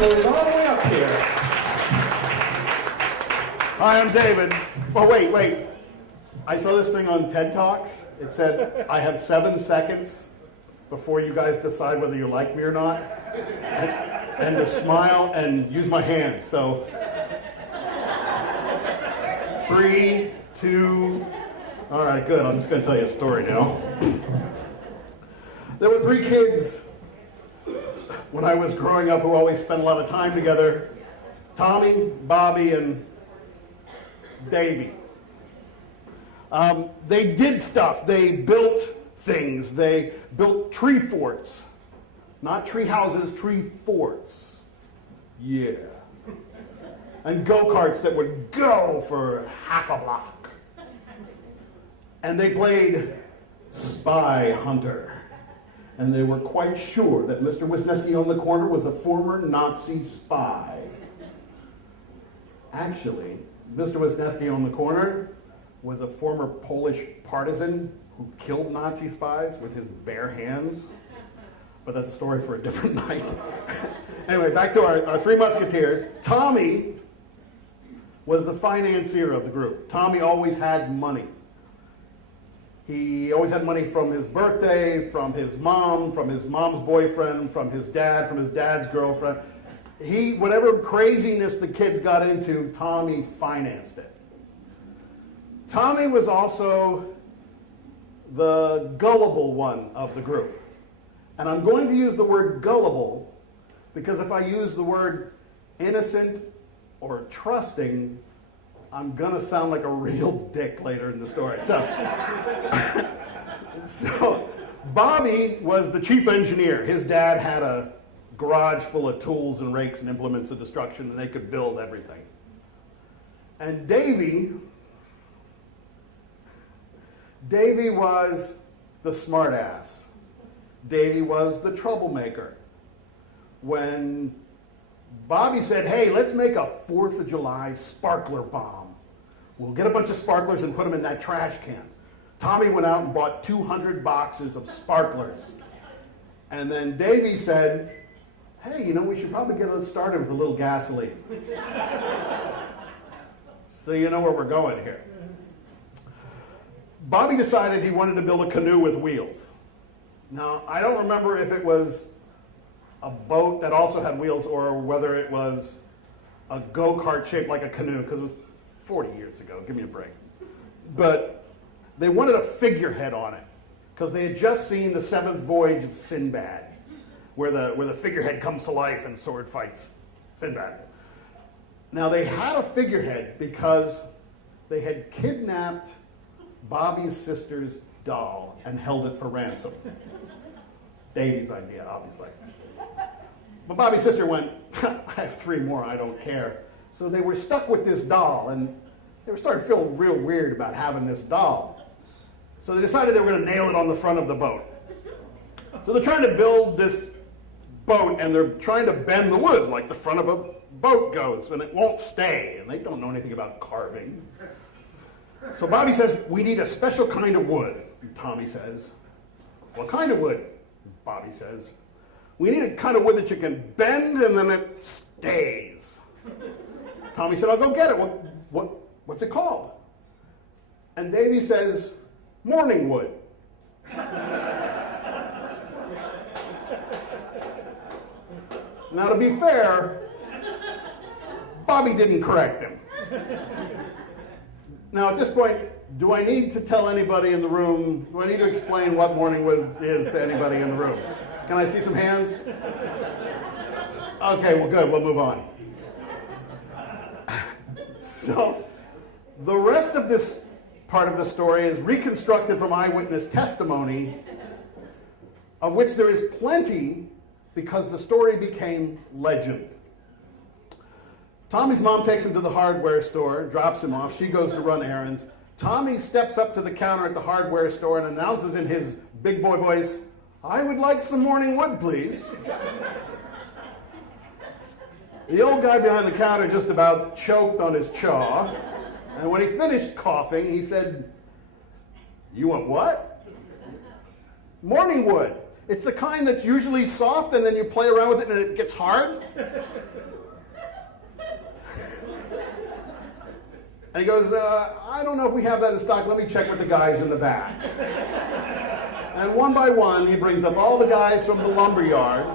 Move all the way up here. Hi, I'm David. Oh, wait. I saw this thing on TED Talks. It said, I have 7 seconds before you guys decide whether you like me or not, and to smile and use my hands. So, 3, 2, all right, good. I'm just going to tell you a story now. There were 3 kids when I was growing up who always spent a lot of time together. Tommy, Bobby, and Davy. They did stuff. They built things. They built tree forts. Not tree houses, tree forts. Yeah. And go-karts that would go for half a block. And they played Spy Hunter. And they were quite sure that Mr. Wisniewski on the corner was a former Nazi spy. Actually, Mr. Wisniewski on the corner was a former Polish partisan who killed Nazi spies with his bare hands. But that's a story for a different night. Anyway, back to our 3 musketeers. Tommy was the financier of the group. Tommy always had money. He always had money from his birthday, from his mom's boyfriend, from his dad's girlfriend. Whatever craziness the kids got into, Tommy financed it. Tommy was also the gullible one of the group. And I'm going to use the word gullible because if I use the word innocent or trusting, I'm going to sound like a real dick later in the story. So Bobby was the chief engineer. His dad had a garage full of tools and rakes and implements of destruction, and they could build everything. And Davy was the smartass. Davy was the troublemaker. When Bobby said, hey, let's make a 4th of July sparkler bomb. We'll get a bunch of sparklers and put them in that trash can. Tommy went out and bought 200 boxes of sparklers. And then Davy said, hey, we should probably get us started with a little gasoline. So you know where we're going here. Bobby decided he wanted to build a canoe with wheels. Now, I don't remember if it was a boat that also had wheels or whether it was a go-kart shaped like a canoe, because it was 40 years ago. Give me a break. But they wanted a figurehead on it, because they had just seen the 7th Voyage of Sinbad, where the figurehead comes to life and sword fights Sinbad. Now, they had a figurehead because they had kidnapped Bobby's sister's doll and held it for ransom. Davy's idea, obviously. But Bobby's sister went, I have 3 more, I don't care. So they were stuck with this doll, and they were starting to feel real weird about having this doll. So they decided they were going to nail it on the front of the boat. So they're trying to build this boat, and they're trying to bend the wood like the front of a boat goes, and it won't stay, and they don't know anything about carving. So Bobby says, we need a special kind of wood. Tommy says, what kind of wood? Bobby says, we need a kind of wood that you can bend and then it stays. Tommy said, I'll go get it. What's it called? And Davy says, morning wood. Now, to be fair, Bobby didn't correct him. Now, at this point, do I need to tell anybody in the room, do I need to explain what morning wood is to anybody in the room? Can I see some hands? Okay, well, good, we'll move on. So, the rest of this part of the story is reconstructed from eyewitness testimony, of which there is plenty because the story became legend. Tommy's mom takes him to the hardware store, drops him off. She goes to run errands. Tommy steps up to the counter at the hardware store and announces in his big boy voice, I would like some morning wood, please. The old guy behind the counter just about choked on his chaw. And when he finished coughing, he said, you want what? Morning wood. It's the kind that's usually soft and then you play around with it and it gets hard. And he goes, I don't know if we have that in stock. Let me check with the guys in the back. And one by one, he brings up all the guys from the lumber yard.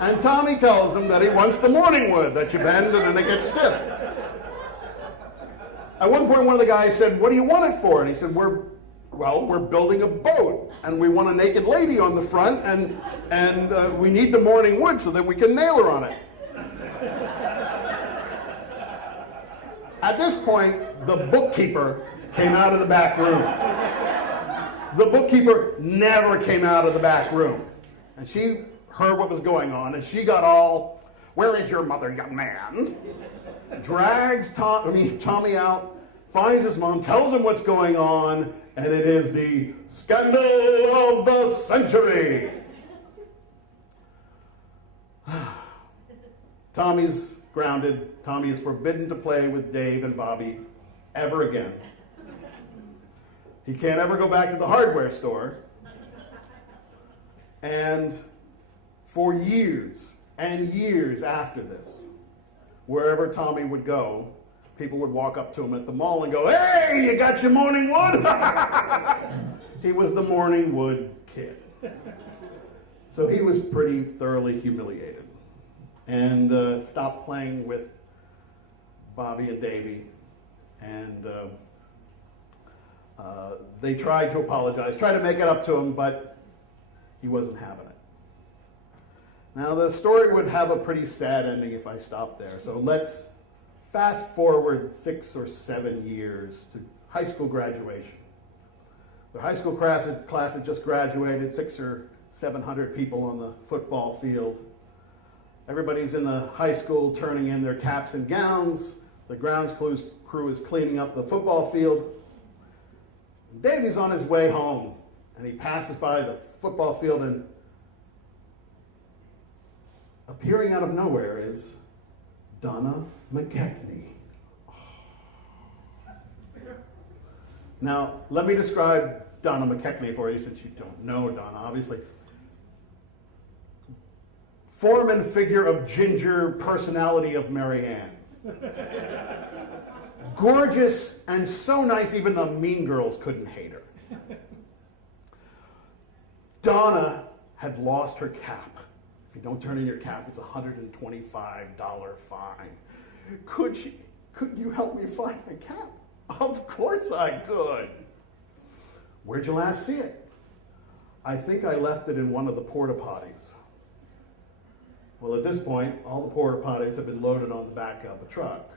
And Tommy tells him that he wants the morning wood that you bend and then it gets stiff. At one point, one of the guys said, what do you want it for? And he said, we're building a boat, and we want a naked lady on the front, and we need the morning wood so that we can nail her on it. At this point, the bookkeeper came out of the back room. The bookkeeper never came out of the back room. And she heard what was going on, and she got all, where is your mother, young man? Drags Tommy out, finds his mom, tells him what's going on, and it is the scandal of the century. Tommy's grounded. Tommy is forbidden to play with Dave and Bobby ever again. He can't ever go back to the hardware store. And for years and years after this, wherever Tommy would go, people would walk up to him at the mall and go, hey, you got your morning wood? He was the morning wood kid. So he was pretty thoroughly humiliated and stopped playing with Bobby and Davy. And they tried to apologize, tried to make it up to him, but he wasn't having it. Now, the story would have a pretty sad ending if I stopped there. So let's fast forward 6 or 7 years to high school graduation. The high school class had just graduated, 600 or 700 people on the football field. Everybody's in the high school turning in their caps and gowns. The grounds crew is cleaning up the football field. Davey's on his way home, and he passes by the football field, and appearing out of nowhere is Donna McKechnie. Now, let me describe Donna McKechnie for you, since you don't know Donna, obviously. Form and figure of Ginger, personality of Mary Ann. Gorgeous and so nice, even the mean girls couldn't hate her. Donna had lost her cap. If you don't turn in your cap, it's a $125 fine. Could you help me find my cap? Of course I could. Where'd you last see it? I think I left it in one of the porta potties. Well, at this point, all the porta potties have been loaded on the back of a truck.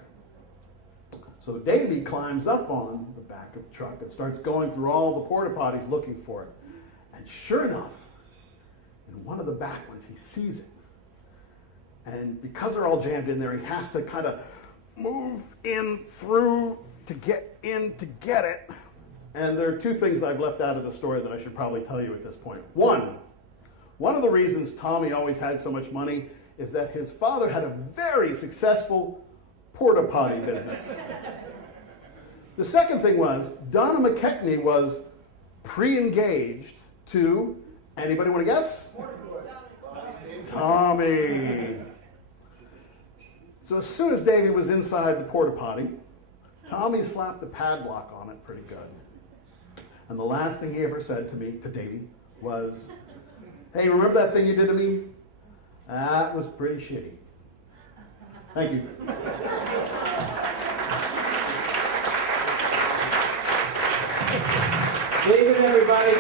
So Davy climbs up on the back of the truck and starts going through all the porta potties looking for it. And sure enough, in one of the back ones, he sees it. And because they're all jammed in there, he has to kind of move in through to get in to get it. And there are two things I've left out of the story that I should probably tell you at this point. One of the reasons Tommy always had so much money is that his father had a very successful porta potty business. The second thing was Donna McKechnie was pre-engaged to, anybody want to guess? Tommy. So as soon as Davy was inside the porta potty, Tommy slapped the padlock on it pretty good. And the last thing he ever said to Davy, was, hey, remember that thing you did to me? That was pretty shitty. Thank you. David, everybody.